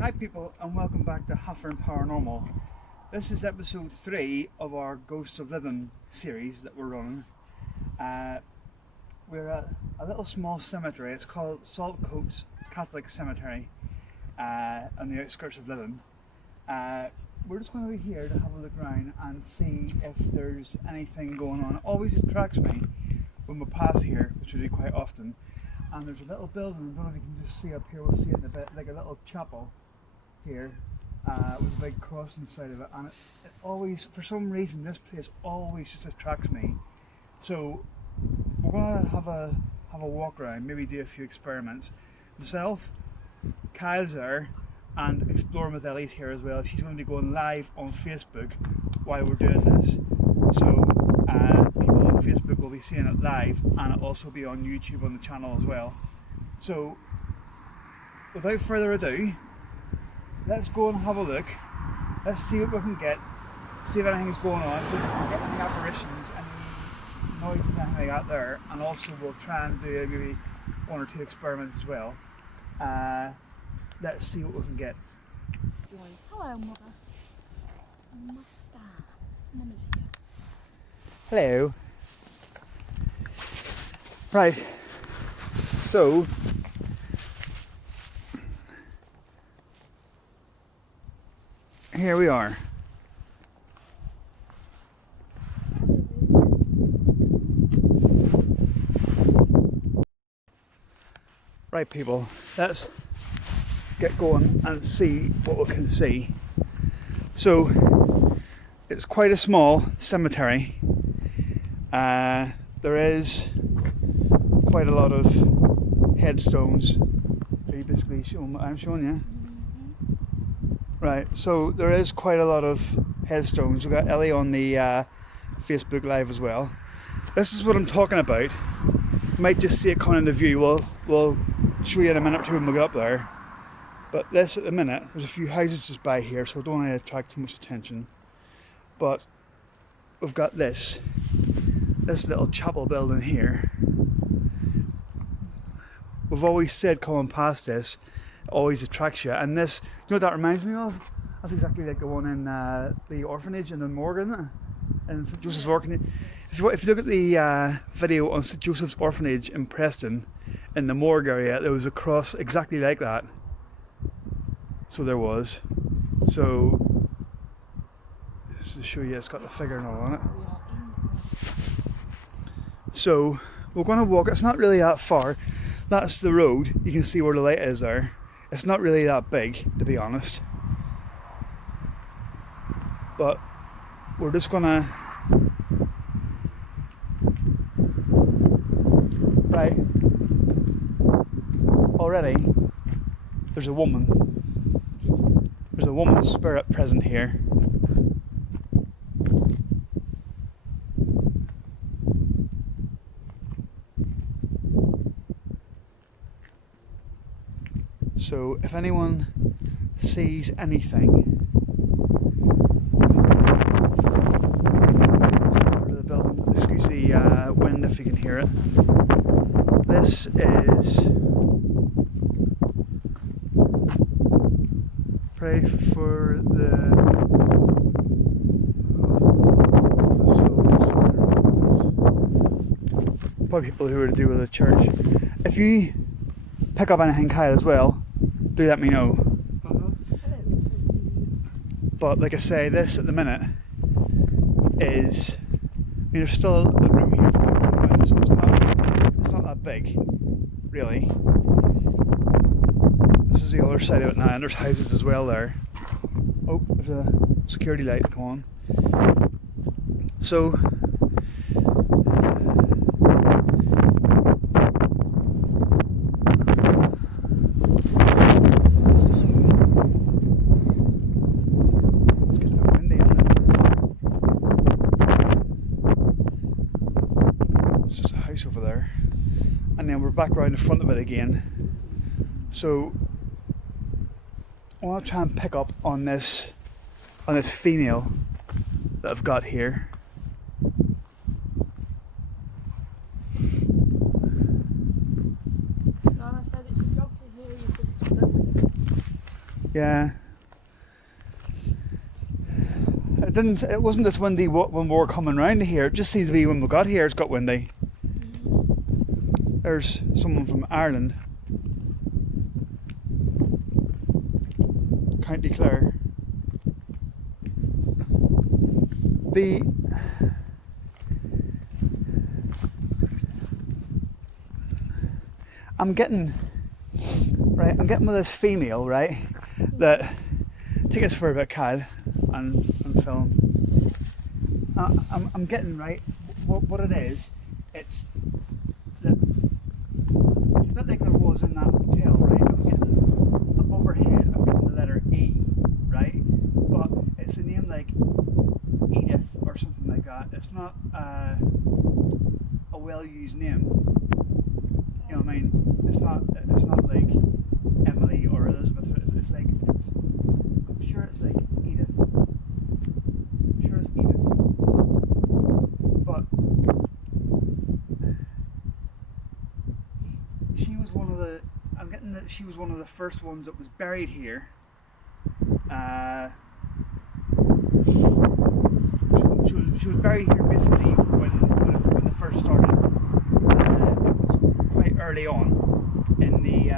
Hi people, and welcome back to Haffer and Paranormal. This is episode 3 of our Ghosts of Lytham series that we're running. We're at a little small cemetery. It's called Saltcoats Catholic Cemetery on the outskirts of Lytham. We're just going to be here to have a look around and see if there's anything going on. It always attracts me when we pass here, which we do quite often. And there's a little building, I don't know if you can just see up here, we'll see it in a bit, like a little chapel here with a big cross inside of it. And it always, for some reason, this place always just attracts me. So we're going to have a walk around, maybe do a few experiments. Myself, Kyle's there, and Exploring with Ellie's here as well. She's going to be going live on Facebook while we're doing this. So people on Facebook will be seeing it live, and it'll also be on YouTube on the channel as well. So without further ado, let's go and have a look. Let's see what we can get, see if anything's going on, see if we can get any apparitions, any noises, anything like that there, and also we'll try and do maybe 1 or 2 experiments as well. Let's see what we can get. Hello, Mother. Mum is here. Hello. Right, so here we are. Right people, let's get going and see what we can see. So it's quite a small cemetery. There is quite a lot of headstones. Are you basically showing what I'm showing you? Right, so there is quite a lot of headstones. We've got Ellie on the Facebook Live as well. This is what I'm talking about. You might just see it coming into view. We'll show you in a minute or two when we get up there. But this at the minute, there's a few houses just by here, so I don't want to attract too much attention. But we've got this little chapel building here. We've always said coming past this, it always attracts you. And this, you know what that reminds me of? That's exactly like the one in the orphanage in the morgue, isn't it? In St Joseph's Orphanage. If you look at the video on St Joseph's Orphanage in Preston, in the morgue area, there was a cross exactly like that. So there was. So, just to show you, it's got the figure and all on it. So, we're going to walk, it's not really that far. That's the road, you can see where the light is there. It's not really that big, to be honest. But, we're just going to... Right. Already, there's a woman. There's a woman's spirit present here. So if anyone sees anything, the building, excuse the wind if you can hear it. This is pray for the probably people who are to do with the church. If you pick up anything, Kyle, as well, do let me know. But like I say, this at the minute is, I mean, there's still a room here to put around, so it's not that big, really. This is the other side of it now, and there's houses as well there. Oh, there's a security light come on. So, it's getting a bit windy, isn't it? It's just a house over there. And then we're back around the front of it again. So, I want to try and pick up on this female that I've got here. Nana said it's a job to hear you because it's friendly. Yeah. It wasn't this windy when we were coming round here. It just seems to be when we got here it's got windy. There's someone from Ireland. County Clare. I'm getting with this female, right, that take us for a bit, Kyle, and film. I'm getting, right, what it is, it's a bit like there was in that hotel, right? I'm getting above her head, I'm getting the letter E, right? But it's a name like Edith or something like that. It's not a well-used name. You know what I mean? It's not like Emily or Elizabeth. It's like I'm sure it's like Edith. I'm sure it's Edith. But she was one of the. I'm getting that she was one of the first ones that was buried here. She was buried here basically when it first started. It was quite early on in the.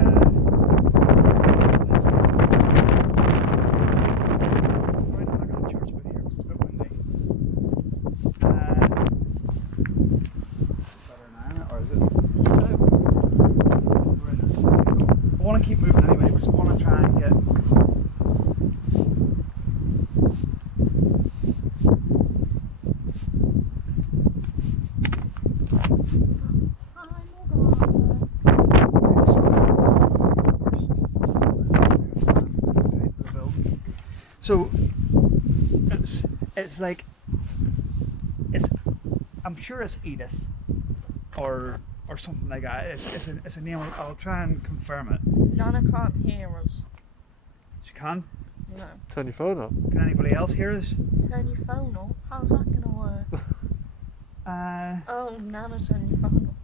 Right back at the church bit here because it's a bit windy. Is that her now, or is it? We're in this. I want to keep moving anyway because I want to try and get. So it's like I'm sure it's Edith or something like that. It's a name. I'll try and confirm it. Nana can't hear us. She can? No. Turn your phone up. Can anybody else hear us? Turn your phone up? How's that going to work? Oh, Nana, turn your phone up.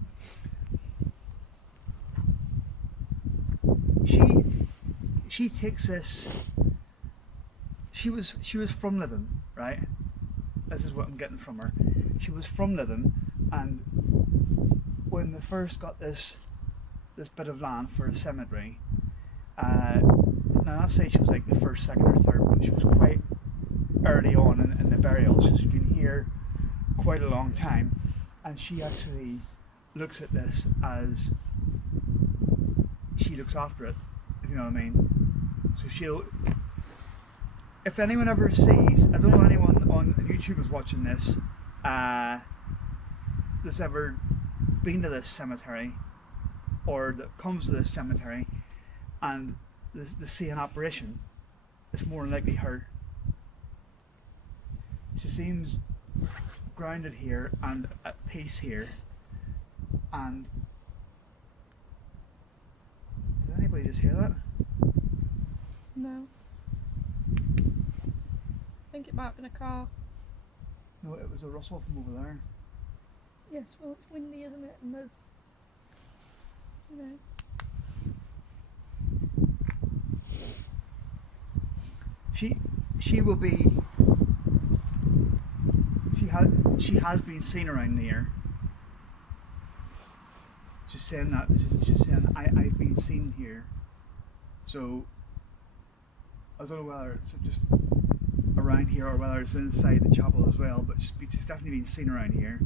She takes this. She was from Lytham, right? This is what I'm getting from her. She was from Lytham, and when they first got this bit of land for a cemetery, now I'll say she was like the first, second, or third, but she was quite early on in the burial. She's been here quite a long time, and she actually looks at this as she looks after it, if you know what I mean. So she'll. If anyone ever sees, I don't know anyone on YouTube is watching this, that's ever been to this cemetery or that comes to this cemetery and they see an apparition, it's more than likely her. She seems grounded here and at peace here. And did anybody just hear that? No. I think it might have been a car. No, it was a rustle from over there. Yes, well it's windy, isn't it? And there's, you know. She will be. She has been seen around here. She's saying that. She's saying I've been seen here. So I don't know whether it's just around here or whether it's inside the chapel as well, but she's definitely been seen around here.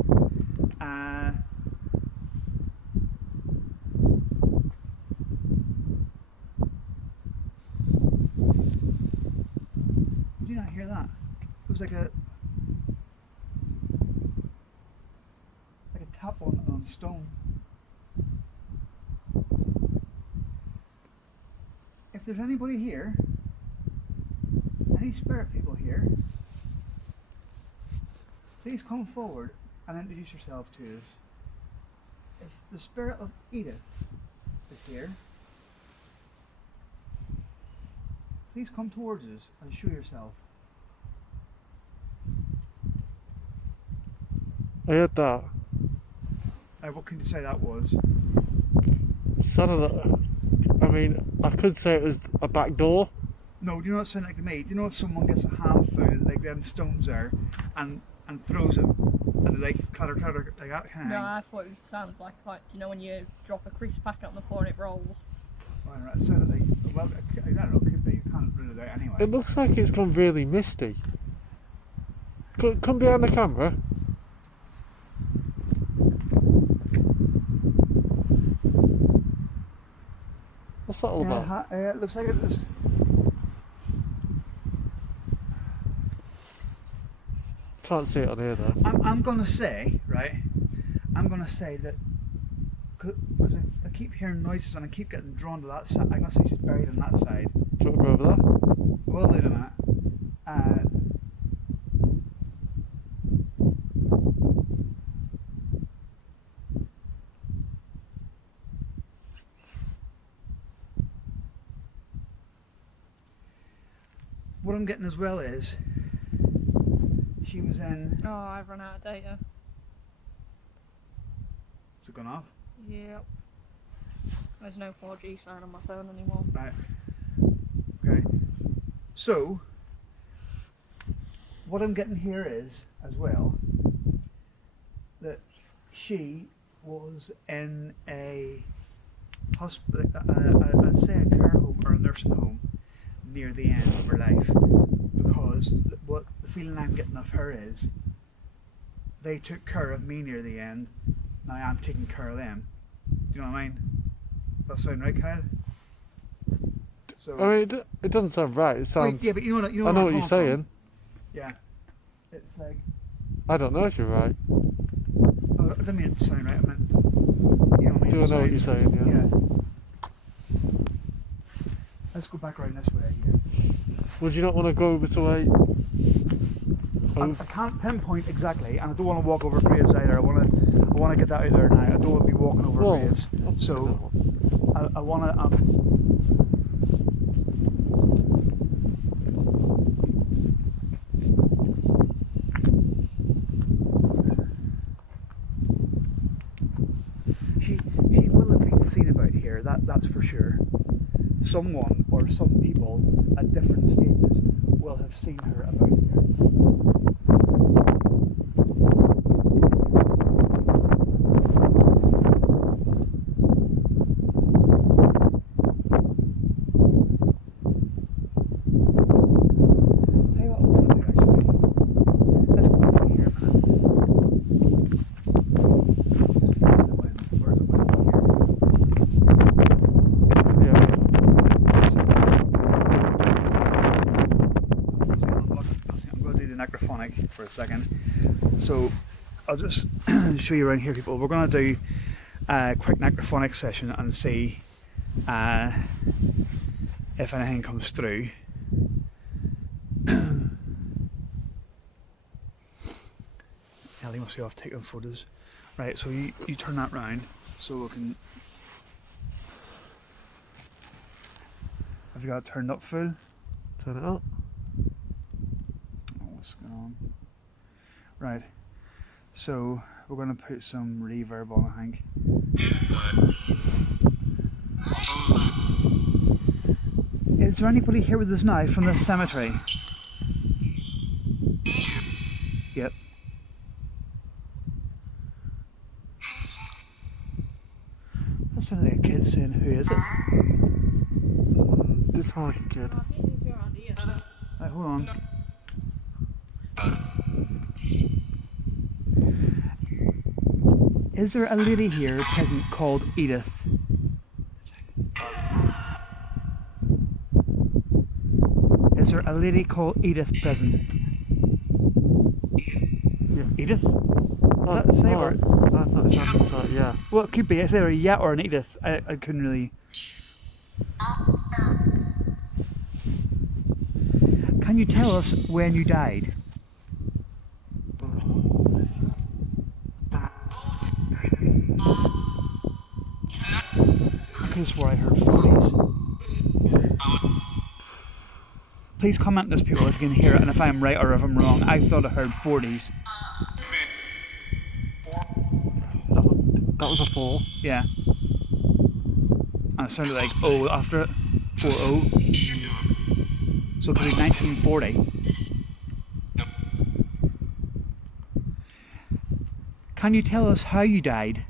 Did you not hear that? It was like a tap on stone. If there's anybody here, any spirit people here, please come forward and introduce yourself to us. If the spirit of Edith is here, please come towards us and show yourself. I heard that. What can you say that was? Sounded like, I mean, I could say it was a back door. No, do you know what it sounded like to me? Do you know if someone gets a handful, like them stones there, and throws it, and they like clatter, like that kind of No, thing? I thought it sounds like you know when you drop a crisp packet on the floor and it rolls. Right, it sounded like, well, I don't know, it could be, you can't rule it out anyway. It looks like it's gone really misty. Come behind the camera. What's that all about? It looks like it's... Can't see it on here though. I'm going to say, right, I'm going to say that, because I keep hearing noises and I keep getting drawn to that side, I'm going to say she's buried on that side. Do you want to go over there? We'll do that. What I'm getting as well is she was in. Oh, I've run out of data. Has it gone off? Yep. There's no 4G sign on my phone anymore. Right. Okay. So, what I'm getting here is, as well, that she was in a hospital, I'd say a care home or a nursing home near the end of her life, because what the feeling I'm getting of her is they took care of me near the end, now I'm taking care of them. Do you know what I mean? Does that sound right, Kyle? So, I mean, it doesn't sound right. It sounds. wait, yeah, but you know I know where what you're I'm coming from. saying. Yeah. It's like, I don't know if you're right. oh, I didn't mean it to sound right, I meant, you know what I mean? Do I know what you're Sounds- saying? Yeah. Let's go back around this way here. Would you not want to go over to a? I can't pinpoint exactly, and I don't want to walk over graves either. I want to get that out there now. I don't want to be walking over Well, graves. So I want to. She will have been seen about here. That's for sure. Someone or some people at different stages will have seen her about here. Tell you what I want to do actually. Let's go back here, man. Just see the wind. Where's the wind here? Yeah. I'm going to do the necrophonic for a second. So I'll just show you around here, people. We're going to do a quick necrophonic session and see if anything comes through. Ellie must be off taking photos. Right, so you turn that round so we can. Have you got it turned up full? Turn it up. Oh, what's going on? Right, so we're going to put some reverb on, I think. Is there anybody here with us now from the cemetery? Yep. That sounded like a kid saying, "Who is it?" This hard kid. I think it's your idea. Right, hold on. Is there a lady here present called Edith? Is there a lady called Edith present? Yeah. Edith? That's say no, or- I thought it sounded like yeah. Well, it could be. It's either a yeah or an Edith. I couldn't really. Can you tell us when you died? I could have swore I heard 40s. Please comment this, people, if you can hear it, and if I'm right or if I'm wrong. I thought I heard 40s. That was a 4. Yeah. And it sounded like O after it. 4-0. So it could be 1940. Can you tell us how you died?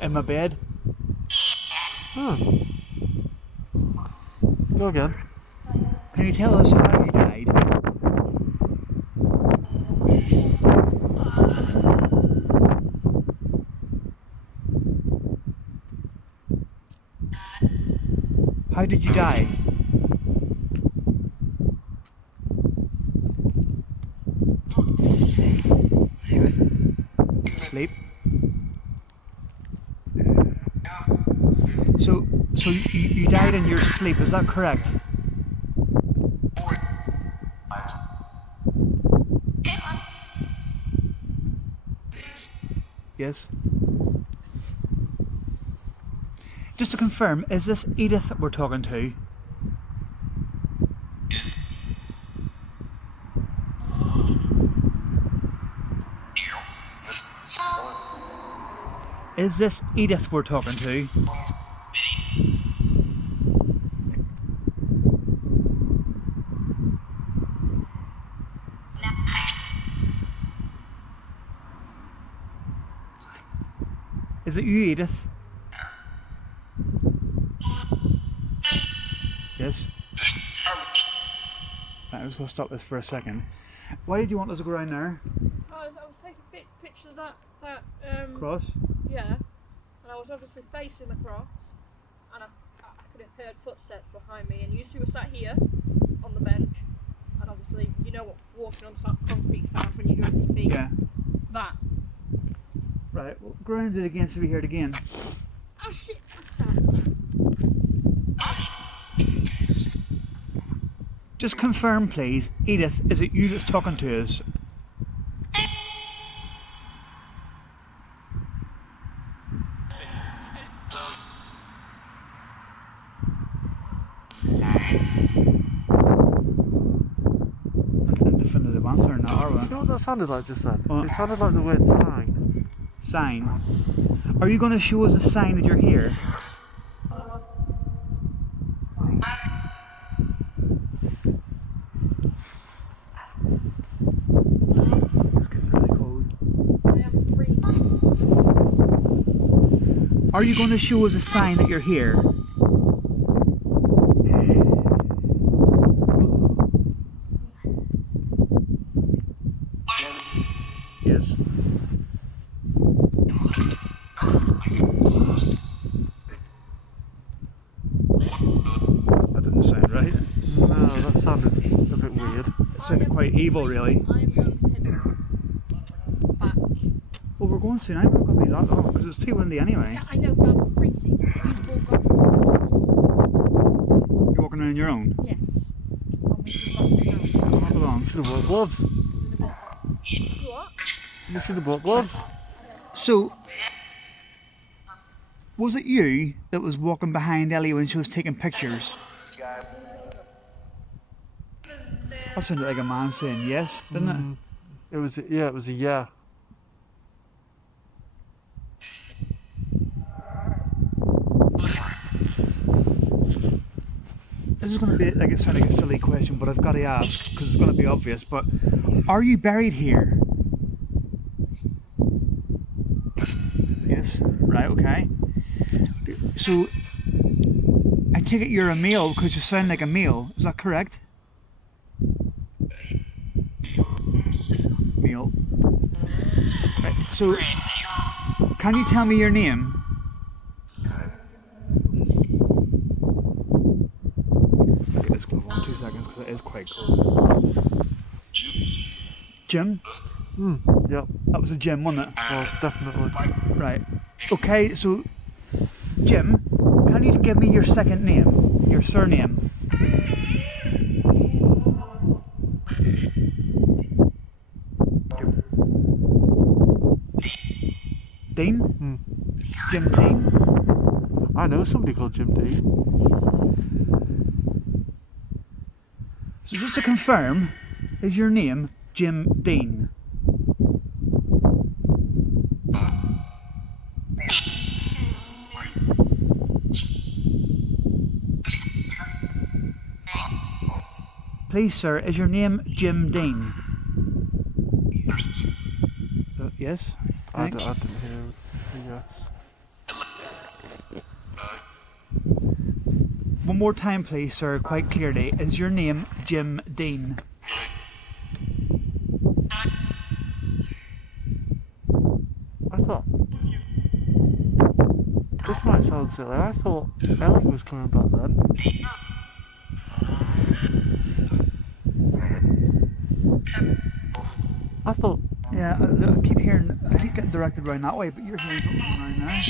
In my bed? Oh. Go again. Can you tell us how you died? How did you die? Sleep. So you died in your sleep, is that correct? Yes. Just to confirm, is this Edith that we're talking to? Is this Edith we're talking to? Is it you, Edith? Yes? Right, I'm just going to stop this for a second. Why did you want us to go around there? I was taking pictures of that Cross? yeah, and I was obviously facing across, and I could have heard footsteps behind me, and you two were sat here on the bench, and obviously you know what walking on concrete sounds when you drop your feet. Yeah. That. Right, well, ground it again so we hear it again. Oh shit! What's that? Just confirm, please, Edith, is it you that's talking to us? That's a definitive answer now, are You we? know what that sounded like just then? What? It sounded like the word sign. Sign. Are you going to show us a sign that you're here? It's getting really cold. I am freezing. Are you going to show us a sign that you're here? Yes. That didn't sound right. No, that sounded a bit weird. It sounded quite evil, really. I am going to head back. Well, we're going soon. I'm not going to be that long because it's too windy anyway. Yeah, I know, but I'm freezing. You walk off from the next door. You're walking around on your own. Yes. I'm going to be back now. Not long. Should have bought gloves. What? You should have bought gloves. So, was it you that was walking behind Ellie when she was taking pictures? That sounded like a man saying yes, didn't it? It was, yeah, it was a yeah. This is going to be like it sounds like a silly question, but I've got to ask because it's going to be obvious. But are you buried here? Yes. Right. Okay. So I take it you're a male because you sound like a male. Is that correct? Male. Right. So can you tell me your name? Get this glove on 2 seconds because it is quite cold. Jim? Yep. That was a Jim, wasn't it? Was definitely. Right. Okay, so Jim, can you give me your second name? Your surname? Dean? Jim Dean? I know somebody called Jim D. So just to confirm, is your name Jim Dean? Please, sir, is your name Jim Dean? Yes. I didn't hear the yes. One more time, please, sir, quite clearly. Is your name Jim Dean? I thought... This might sound silly. I thought Ellie was coming back then. I thought... Yeah, I keep getting directed around that way, but you're hearing something from around there.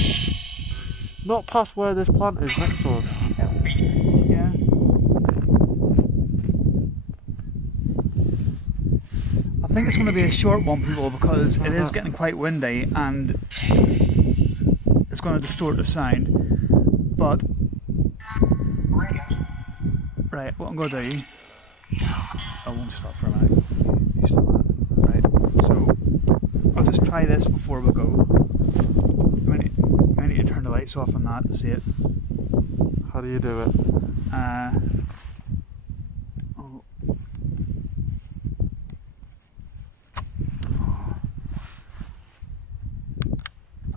Not past where this plant is next to us. Yeah. I think it's going to be a short one, people, because it is getting quite windy and it's going to distort the sound. But right, what I'm going to do, I won't stop for a minute. You stop that. Right. So I'll just try this before we go. I need to turn the lights off on that to see it. How do you do it? Oh.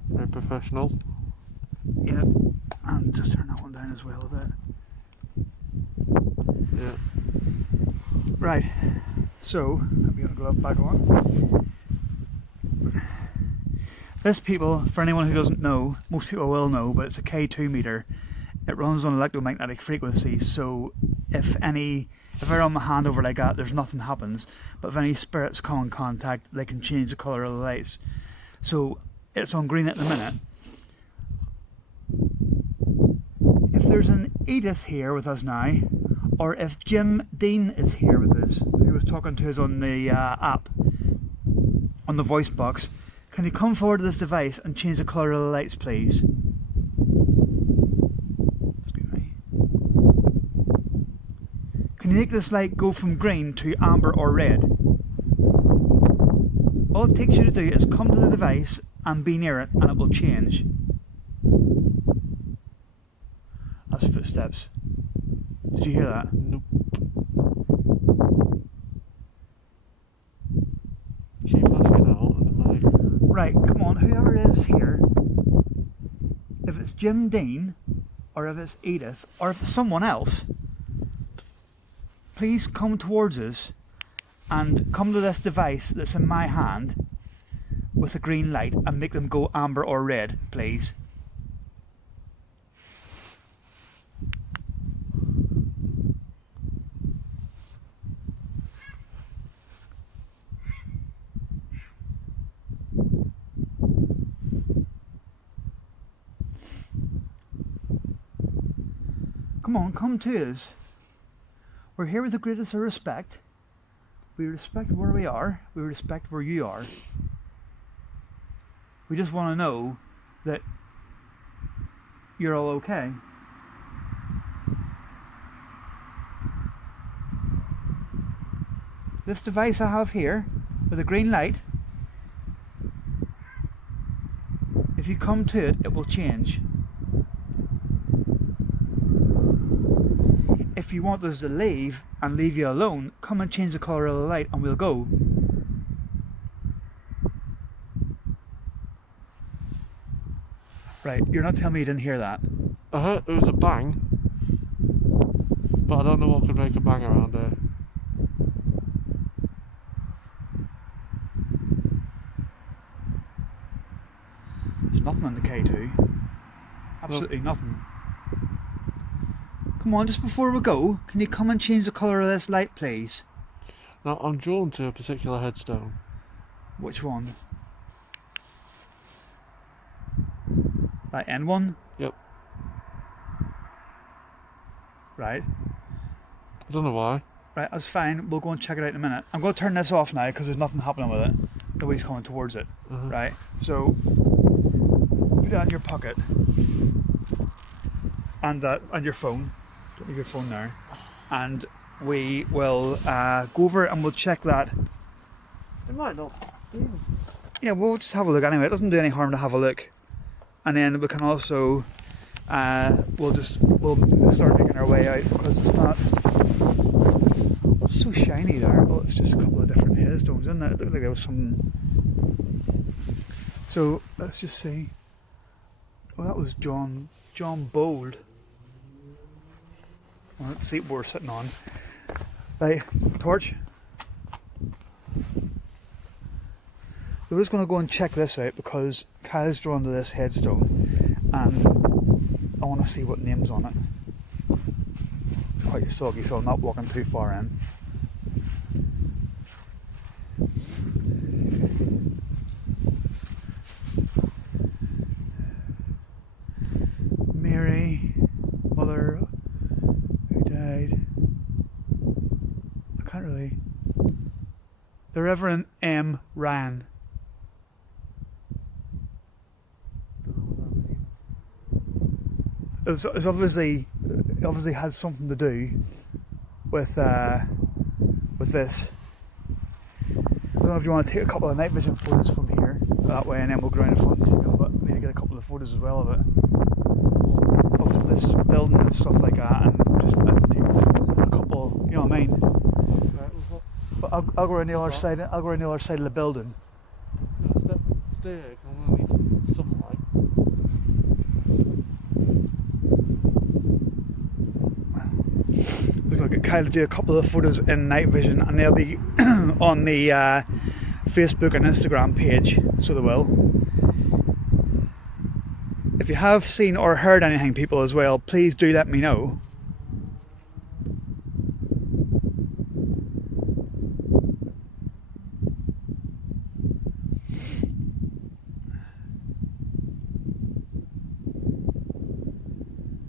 Very professional. Yeah, and just turn that one down as well a bit. Yeah. Right, so let me get the glove back on. This, people, for anyone who doesn't know, most people will know, but it's a K2 meter. It runs on electromagnetic frequency, so if I run my hand over like that, there's nothing happens. But if any spirits come in contact, they can change the colour of the lights. So it's on green at the minute. If there's an Edith here with us now, or if Jim Dean is here with us, who was talking to us on the app, on the voice box, can you come forward to this device and change the colour of the lights, please? Excuse me. Can you make this light go from green to amber or red? All it takes you to do is come to the device and be near it, and it will change. That's footsteps. Did you hear that? Nope. Keep asking out and the mic. Right, come on, whoever it is here, if it's Jim Dean, or if it's Edith, or if it's someone else, please come towards us and come to this device that's in my hand with a green light and make them go amber or red, please. Come on, come to us. We're here with the greatest of respect. We respect where we are. We respect where you are. We just want to know that you're all okay. This device I have here with a green light, if you come to it, it will change. If you want us to leave and leave you alone, come and change the colour of the light and we'll go. Right, you're not telling me you didn't hear that? I heard there was a bang, but I don't know what could make a bang around here. There's nothing on the K2. Absolutely nothing. Come on, just before we go, can you come and change the colour of this light, please? Now, I'm drawn to a particular headstone. Which one? That end one? Yep. Right. I don't know why. Right, that's fine. We'll go and check it out in a minute. I'm going to turn this off now because there's nothing happening with it. Nobody's coming towards it. Right, so put that in your pocket. And your phone. Don't leave your phone there. And we will go over and we'll check that. It might not. Yeah, we'll just have a look anyway. It doesn't do any harm to have a look. And then we can also we'll start making our way out because it's not It's so shiny there. Oh, it's just a couple of different headstones, isn't it? It looked like there was some. So let's just see. Oh, that was John Bold. Well, the seat we're sitting on. Right, torch. We're just going to go and check this out because Kyle's drawn to this headstone and I want to see what name's on it. It's quite soggy, so I'm not walking too far in. Mary, mother who died. I can't really. The Reverend M. Ryan. It's obviously has something to do with this. I don't know if you want to take a couple of night vision photos from here that way, and then we'll go around the front and take maybe get a couple of photos as well of it, of this building and stuff like that, and just take a couple. You know what I mean? But I'll go around the other side. I'll go around the other side of the building. Stay here, I'm going to need sunlight. We're going to get Kyle to do a couple of photos in night vision and they'll be on the Facebook and Instagram page, so they will. If you have seen or heard anything, people, as well, please do let me know.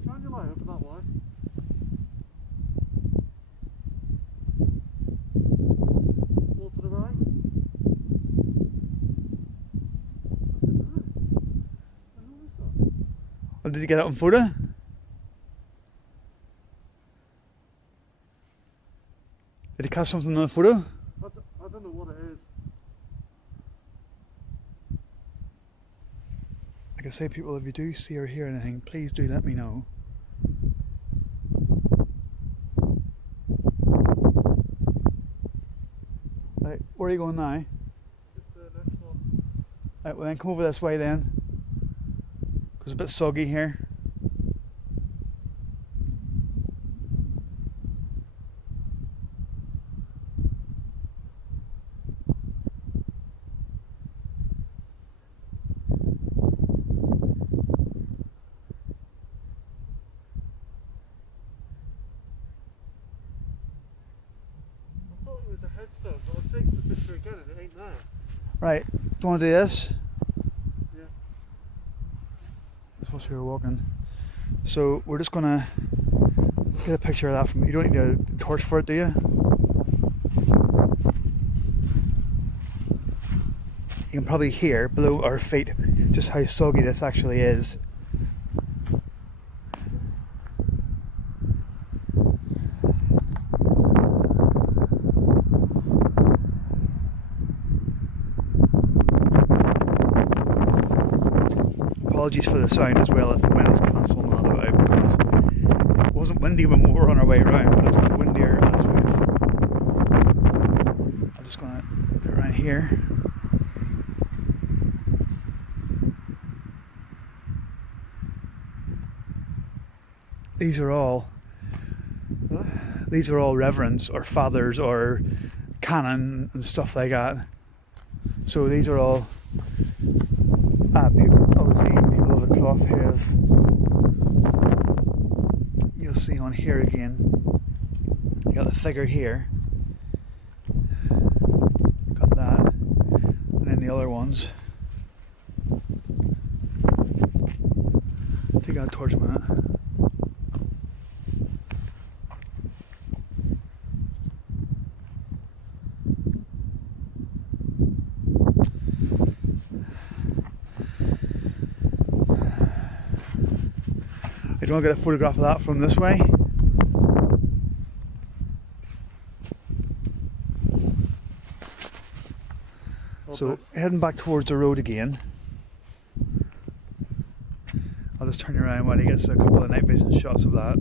Shine your light over that way. More to the right. Well, did you get it on photo? Did you catch something on the photo? I don't know what it is. Like I say, people, if you do see or hear anything, please do let me know. Right, where are you going now? Just the next one. Right, well then come over this way then. Because it's a bit soggy here. I thought it was a headstone, but I've taken the picture again and it ain't there. Right, do you want to do this? Yeah. That's what we were walking. So we're just gonna get a picture of that from you. Don't need a torch for it, do you? You can probably hear below our feet just how soggy this actually is. Apologies for the sound as well if the wind's cancelling that out, because it wasn't windy when we were on our way around, but it's got windier as well. I'm just going to put it around here. These are all reverends or fathers or canon and stuff like that. So these are all obviously people of the cloth who have, you'll see on here again, you got the figure here, got that, and then the other ones. Take out a torch a minute. I don't get a photograph of that from this way. So heading back towards the road again. I'll just turn you around while he gets a couple of night vision shots of that.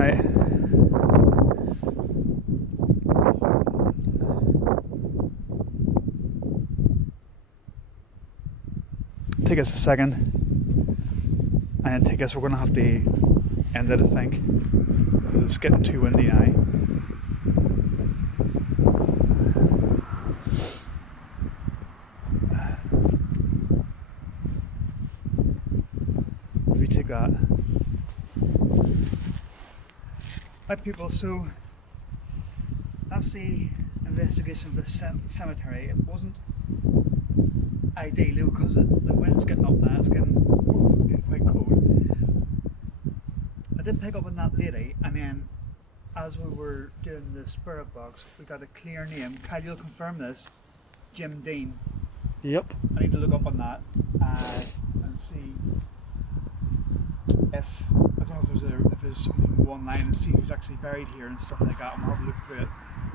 Right. Take us a second, and then take us. We're going to have to end it, I think, because it's getting too windy now. Maybe take that. Right, people. So that's the investigation of this cemetery. It wasn't ideal because the wind's getting up now. It's getting quite cold. I did pick up on that lady, and then as we were doing the spirit box, we got a clear name. Kyle, you'll confirm this. Jim Dean. Yep. I need to look up on that and see if I don't know if there's something online and see who's actually buried here and stuff like that. And we'll have a look through it.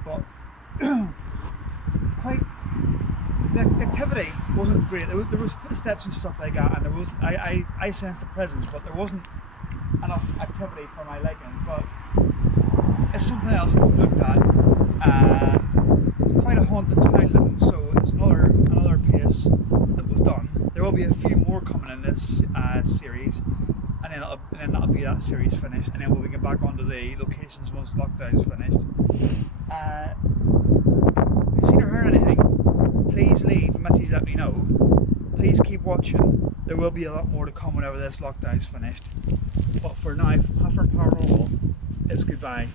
But quite the activity wasn't great. There was footsteps and stuff like that, and there was I sensed the presence, but there wasn't enough activity for my liking. But it's something else we've looked at. It's quite a haunted town, Lytham, so it's another place that we've done. There will be a few more coming in this series, and then that'll be that series finished, and then we'll get back onto the locations once lockdown's finished. If you've seen or heard anything, please leave a message, let me know. Please keep watching. There will be a lot more to come whenever this lockdown's finished. But for now, from Paranormal, it's goodbye.